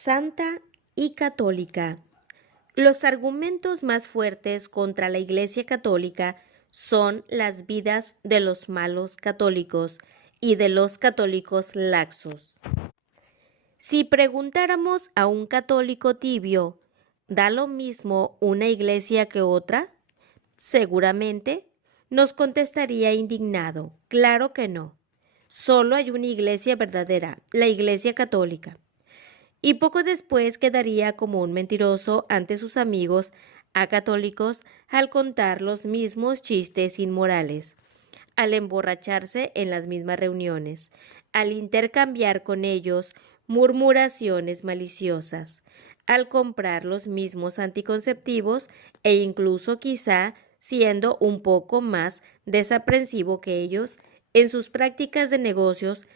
Santa y católica. Los argumentos más fuertes contra la Iglesia Católica son las vidas de los malos católicos y de los católicos laxos. Si preguntáramos a un católico tibio, ¿da lo mismo una iglesia que otra? Seguramente nos contestaría indignado, claro que no. Solo hay una iglesia verdadera, la Iglesia Católica. Y poco después quedaría como un mentiroso ante sus amigos acatólicos al contar los mismos chistes inmorales, al emborracharse en las mismas reuniones, al intercambiar con ellos murmuraciones maliciosas, al comprar los mismos anticonceptivos e incluso quizá siendo un poco más desaprensivo que ellos en sus prácticas de negocios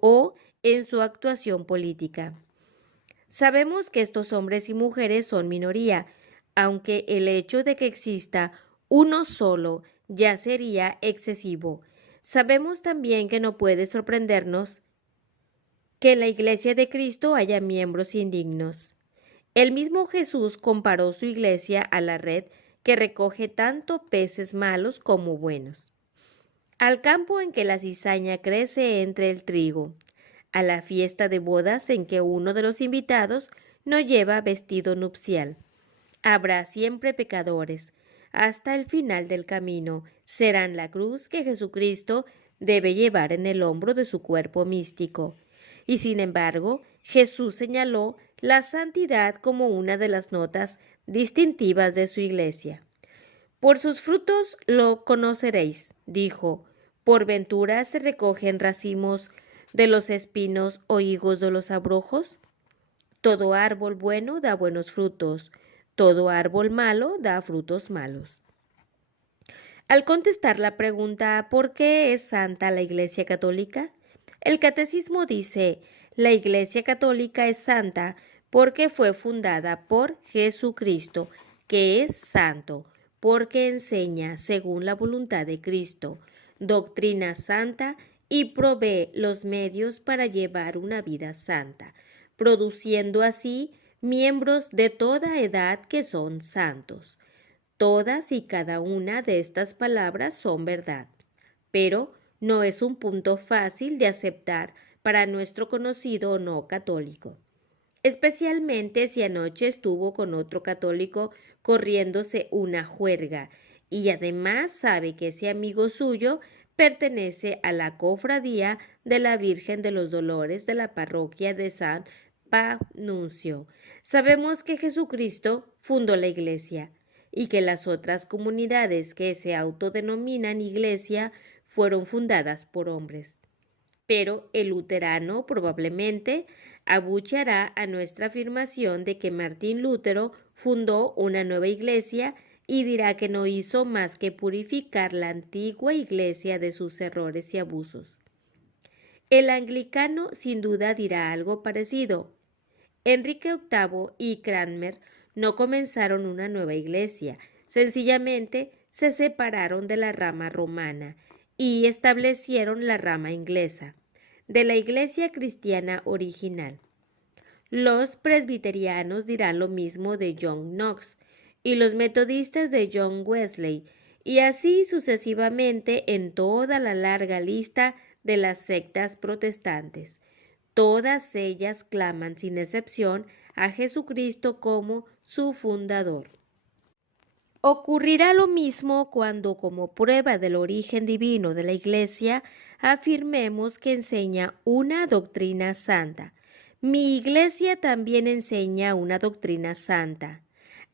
o en su actuación política. Sabemos que estos hombres y mujeres son minoría, aunque el hecho de que exista uno solo ya sería excesivo. Sabemos también que no puede sorprendernos que en la Iglesia de Cristo haya miembros indignos. El mismo Jesús comparó su iglesia a la red que recoge tanto peces malos como buenos, al campo en que la cizaña crece entre el trigo, a la fiesta de bodas en que uno de los invitados no lleva vestido nupcial. Habrá siempre pecadores. Hasta el final del camino serán la cruz que Jesucristo debe llevar en el hombro de su cuerpo místico. Y sin embargo, Jesús señaló la santidad como una de las notas distintivas de su iglesia. Por sus frutos lo conoceréis, dijo. ¿Por ventura se recogen racimos de los espinos o higos de los abrojos? Todo árbol bueno da buenos frutos, todo árbol malo da frutos malos. Al contestar la pregunta ¿por qué es santa la Iglesia Católica? El Catecismo dice, la Iglesia Católica es santa porque fue fundada por Jesucristo, que es santo, porque enseña según la voluntad de Cristo, doctrina santa y provee los medios para llevar una vida santa, produciendo así miembros de toda edad que son santos. Todas y cada una de estas palabras son verdad, pero no es un punto fácil de aceptar para nuestro conocido no católico, especialmente si anoche estuvo con otro católico corriéndose una juerga y además sabe que ese amigo suyo pertenece a la cofradía de la Virgen de los Dolores de la parroquia de San Panuncio. Sabemos que Jesucristo fundó la iglesia y que las otras comunidades que se autodenominan iglesia fueron fundadas por hombres. Pero el luterano probablemente abucheará a nuestra afirmación de que Martín Lutero fundó una nueva iglesia y dirá que no hizo más que purificar la antigua iglesia de sus errores y abusos. El anglicano sin duda dirá algo parecido. Enrique VIII y Cranmer no comenzaron una nueva iglesia, sencillamente se separaron de la rama romana y establecieron la rama inglesa, de la iglesia cristiana original. Los presbiterianos dirán lo mismo de John Knox y los metodistas de John Wesley, y así sucesivamente en toda la larga lista de las sectas protestantes. Todas ellas claman sin excepción a Jesucristo como su fundador. Ocurrirá lo mismo cuando, como prueba del origen divino de la Iglesia, afirmemos que enseña una doctrina santa. Mi Iglesia también enseña una doctrina santa.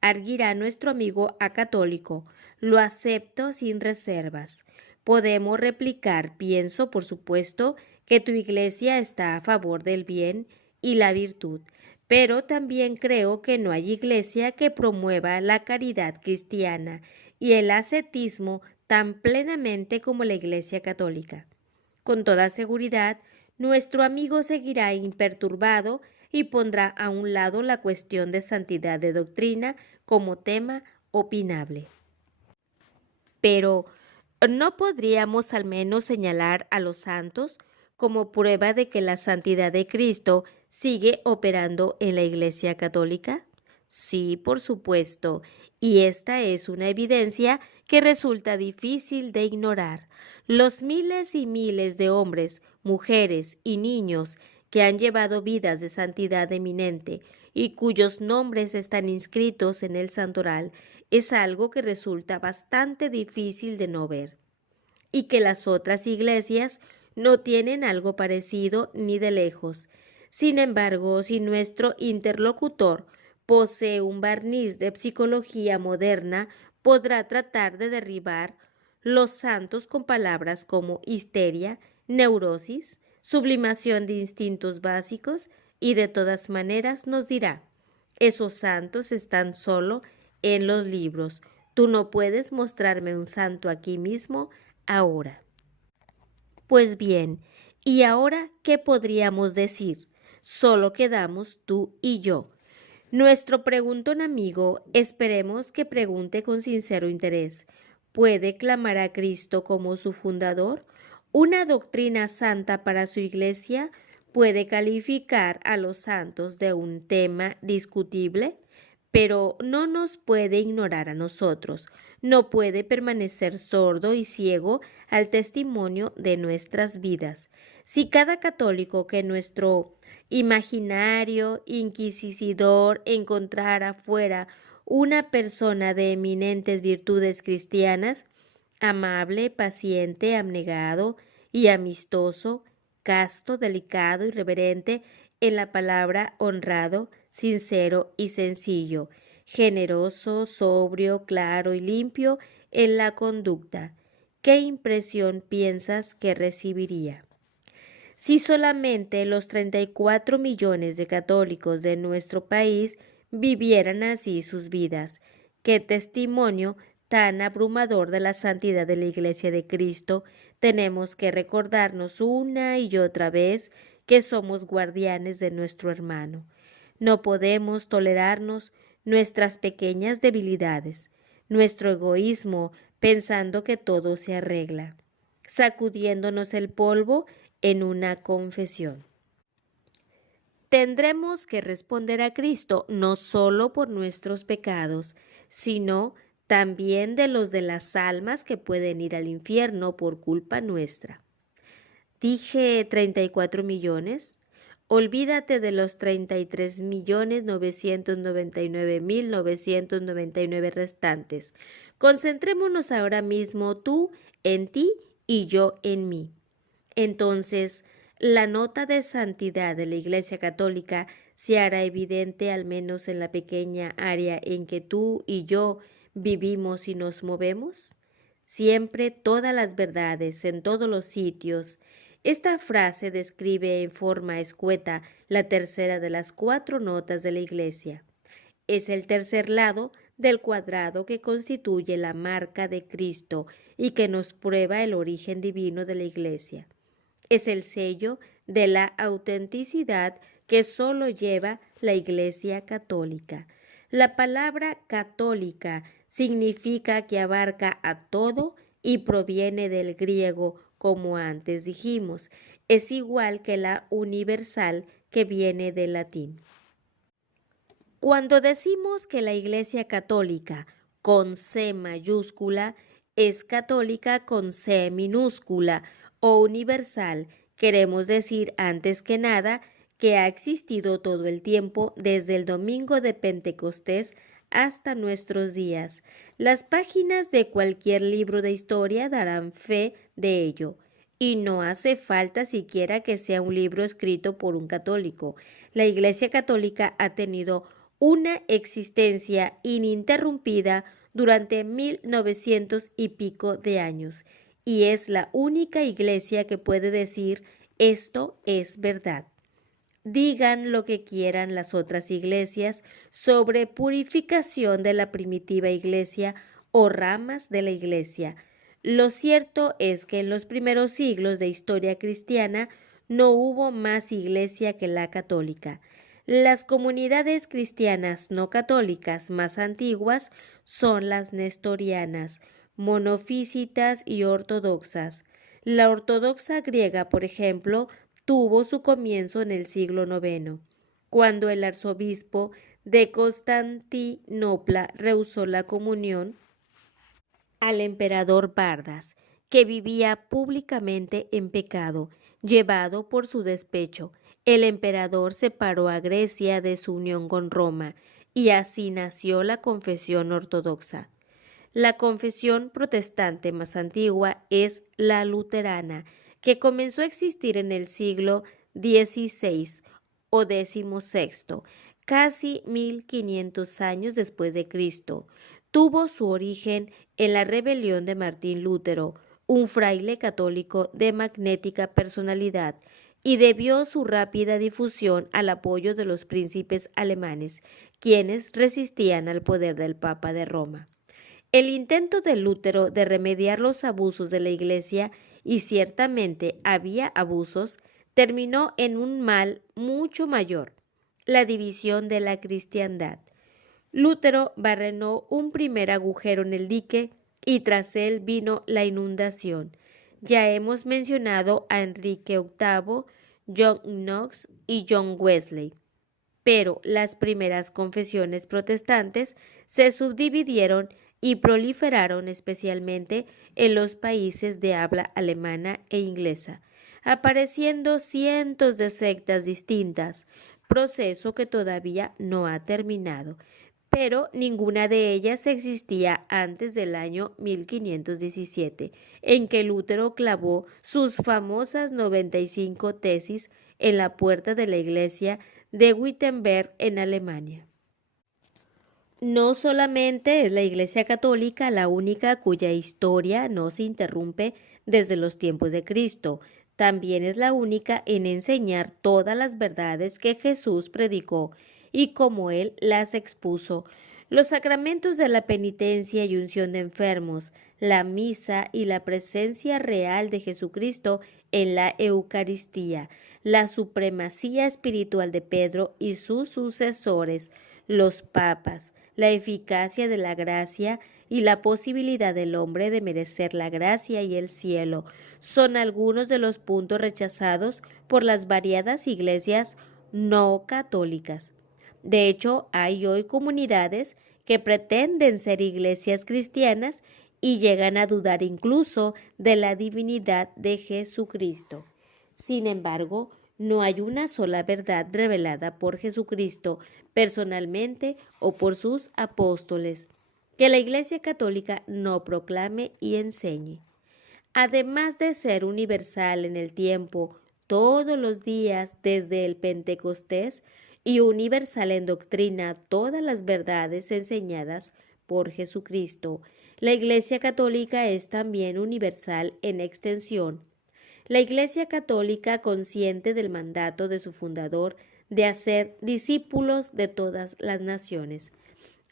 Arguirá nuestro amigo acatólico, lo acepto sin reservas. Podemos replicar, pienso, por supuesto, que tu Iglesia está a favor del bien y la virtud, pero también creo que no hay iglesia que promueva la caridad cristiana y el ascetismo tan plenamente como la Iglesia Católica. Con toda seguridad, nuestro amigo seguirá imperturbado y pondrá a un lado la cuestión de santidad de doctrina como tema opinable. Pero, ¿no podríamos al menos señalar a los santos como prueba de que la santidad de Cristo sigue operando en la Iglesia Católica? Sí, por supuesto, y esta es una evidencia que resulta difícil de ignorar. Los miles y miles de hombres, mujeres y niños que han llevado vidas de santidad eminente y cuyos nombres están inscritos en el santoral es algo que resulta bastante difícil de no ver, y que las otras iglesias no tienen algo parecido ni de lejos. Sin embargo, si nuestro interlocutor posee un barniz de psicología moderna, podrá tratar de derribar los santos con palabras como histeria, neurosis, sublimación de instintos básicos, y de todas maneras nos dirá: esos santos están solo en los libros. Tú no puedes mostrarme un santo aquí mismo ahora. Pues bien, ¿y ahora qué podríamos decir? Solo quedamos tú y yo. Nuestro preguntón amigo, esperemos que pregunte con sincero interés. ¿Puede clamar a Cristo como su fundador? ¿Una doctrina santa para su iglesia? ¿Puede calificar a los santos de un tema discutible? Pero no nos puede ignorar a nosotros, no puede permanecer sordo y ciego al testimonio de nuestras vidas. Si cada católico que nuestro imaginario inquisidor encontrara fuera una persona de eminentes virtudes cristianas, amable, paciente, abnegado y amistoso, casto, delicado y reverente en la palabra, honrado, sincero y sencillo, generoso, sobrio, claro y limpio en la conducta. ¿Qué impresión piensas que recibiría? Si solamente los 34 millones de católicos de nuestro país vivieran así sus vidas, qué testimonio tan abrumador de la santidad de la Iglesia de Cristo tenemos que recordarnos una y otra vez que somos guardianes de nuestro hermano. No podemos tolerarnos nuestras pequeñas debilidades, nuestro egoísmo pensando que todo se arregla, sacudiéndonos el polvo en una confesión. Tendremos que responder a Cristo no solo por nuestros pecados, sino también de los de las almas que pueden ir al infierno por culpa nuestra. Dije 34 millones. Olvídate de los 33.999.999 restantes. Concentrémonos ahora mismo tú en ti y yo en mí. Entonces, la nota de santidad de la Iglesia Católica se hará evidente al menos en la pequeña área en que tú y yo vivimos y nos movemos. Siempre todas las verdades en todos los sitios. Esta frase describe en forma escueta la tercera de las 4 notas de la Iglesia. Es el tercer lado del cuadrado que constituye la marca de Cristo y que nos prueba el origen divino de la Iglesia. Es el sello de la autenticidad que solo lleva la Iglesia Católica. La palabra católica significa que abarca a todo y proviene del griego, como antes dijimos. Es igual que la universal, que viene del latín. Cuando decimos que la Iglesia Católica con C mayúscula es católica con C minúscula o universal, queremos decir antes que nada que ha existido todo el tiempo desde el domingo de Pentecostés hasta nuestros días. Las páginas de cualquier libro de historia darán fe de ello. Y no hace falta siquiera que sea un libro escrito por un católico. La Iglesia Católica ha tenido una existencia ininterrumpida durante 1900 y pico de años, y es la única iglesia que puede decir esto es verdad. Digan lo que quieran las otras iglesias sobre purificación de la primitiva iglesia o ramas de la iglesia. Lo cierto es que en los primeros siglos de historia cristiana no hubo más iglesia que la católica. Las comunidades cristianas no católicas más antiguas son las nestorianas, monofísitas y ortodoxas. La ortodoxa griega, por ejemplo, tuvo su comienzo en el siglo IX, cuando el arzobispo de Constantinopla rehusó la comunión al emperador Bardas, que vivía públicamente en pecado, llevado por su despecho. El emperador separó a Grecia de su unión con Roma, y así nació la confesión ortodoxa. La confesión protestante más antigua es la luterana, que comenzó a existir en el siglo XVI o XVI, casi 1500 años después de Cristo. Tuvo su origen en la rebelión de Martín Lutero, un fraile católico de magnética personalidad, y debió su rápida difusión al apoyo de los príncipes alemanes, quienes resistían al poder del Papa de Roma. El intento de Lutero de remediar los abusos de la Iglesia, y ciertamente había abusos, terminó en un mal mucho mayor, la división de la cristiandad. Lutero barrenó un primer agujero en el dique y tras él vino la inundación. Ya hemos mencionado a Enrique VIII, John Knox y John Wesley. Pero las primeras confesiones protestantes se subdividieron y proliferaron especialmente en los países de habla alemana e inglesa, apareciendo cientos de sectas distintas, proceso que todavía no ha terminado, pero ninguna de ellas existía antes del año 1517, en que Lutero clavó sus famosas 95 tesis en la puerta de la iglesia de Wittenberg en Alemania. No solamente es la Iglesia Católica la única cuya historia no se interrumpe desde los tiempos de Cristo, también es la única en enseñar todas las verdades que Jesús predicó y como Él las expuso. Los sacramentos de la penitencia y unción de enfermos, la misa y la presencia real de Jesucristo en la Eucaristía, la supremacía espiritual de Pedro y sus sucesores, los papas, la eficacia de la gracia y la posibilidad del hombre de merecer la gracia y el cielo son algunos de los puntos rechazados por las variadas iglesias no católicas. De hecho, hay hoy comunidades que pretenden ser iglesias cristianas y llegan a dudar incluso de la divinidad de Jesucristo. Sin embargo, no hay una sola verdad revelada por Jesucristo personalmente o por sus apóstoles que la Iglesia Católica no proclame y enseñe. Además de ser universal en el tiempo, todos los días desde el Pentecostés, y universal en doctrina todas las verdades enseñadas por Jesucristo, la Iglesia Católica es también universal en extensión. La Iglesia Católica, consciente del mandato de su fundador de hacer discípulos de todas las naciones,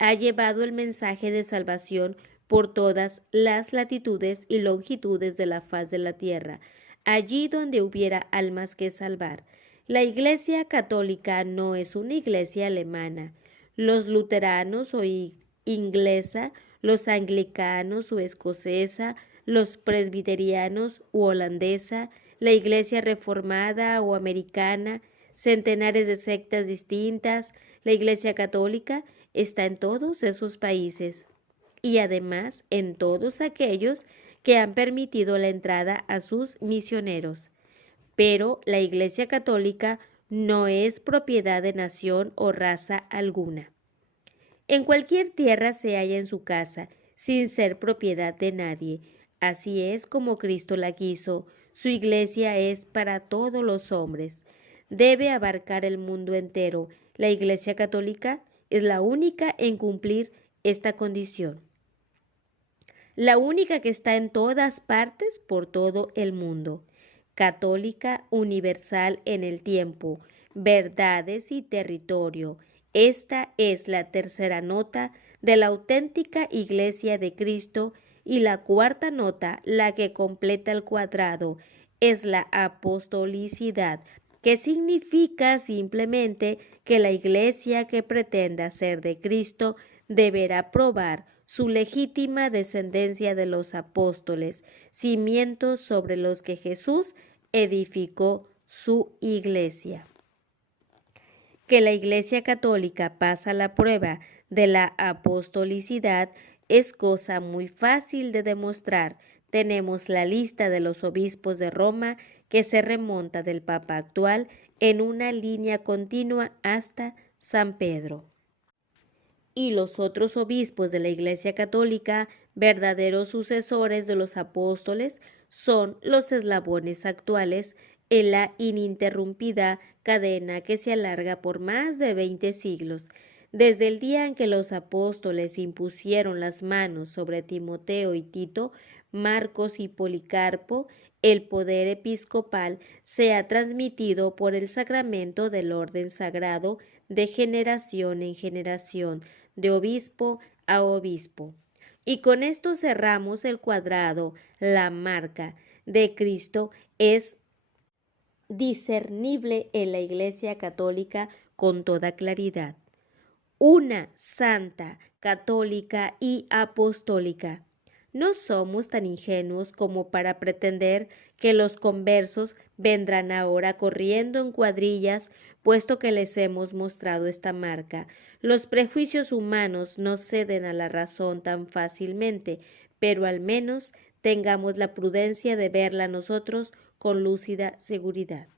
ha llevado el mensaje de salvación por todas las latitudes y longitudes de la faz de la tierra, allí donde hubiera almas que salvar. La Iglesia Católica no es una iglesia alemana. Los luteranos o inglesa, los anglicanos o escocesa, los presbiterianos u holandesa, la Iglesia reformada o americana, centenares de sectas distintas, la Iglesia Católica está en todos esos países y además en todos aquellos que han permitido la entrada a sus misioneros. Pero la Iglesia Católica no es propiedad de nación o raza alguna. En cualquier tierra se halla en su casa, sin ser propiedad de nadie. Así es como Cristo la quiso. Su Iglesia es para todos los hombres. Debe abarcar el mundo entero. La Iglesia Católica es la única en cumplir esta condición. La única que está en todas partes por todo el mundo. Católica universal en el tiempo, verdades y territorio. Esta es la tercera nota de la auténtica Iglesia de Cristo y la cuarta nota, la que completa el cuadrado, es la apostolicidad, que significa simplemente que la Iglesia que pretenda ser de Cristo deberá probar su legítima descendencia de los apóstoles, cimientos sobre los que Jesús edificó su iglesia. Que la Iglesia Católica pasa la prueba de la apostolicidad es cosa muy fácil de demostrar. Tenemos la lista de los obispos de Roma que se remonta del Papa actual en una línea continua hasta San Pedro. Y los otros obispos de la Iglesia Católica, verdaderos sucesores de los apóstoles, son los eslabones actuales en la ininterrumpida cadena que se alarga por más de 20 siglos. Desde el día en que los apóstoles impusieron las manos sobre Timoteo y Tito, Marcos y Policarpo, el poder episcopal se ha transmitido por el sacramento del orden sagrado de generación en generación, de obispo a obispo. Y con esto cerramos el cuadrado. La marca de Cristo es discernible en la Iglesia Católica con toda claridad. Una santa, católica y apostólica. No somos tan ingenuos como para pretender que los conversos vendrán ahora corriendo en cuadrillas, puesto que les hemos mostrado esta marca. Los prejuicios humanos no ceden a la razón tan fácilmente, pero al menos tengamos la prudencia de verla nosotros con lúcida seguridad.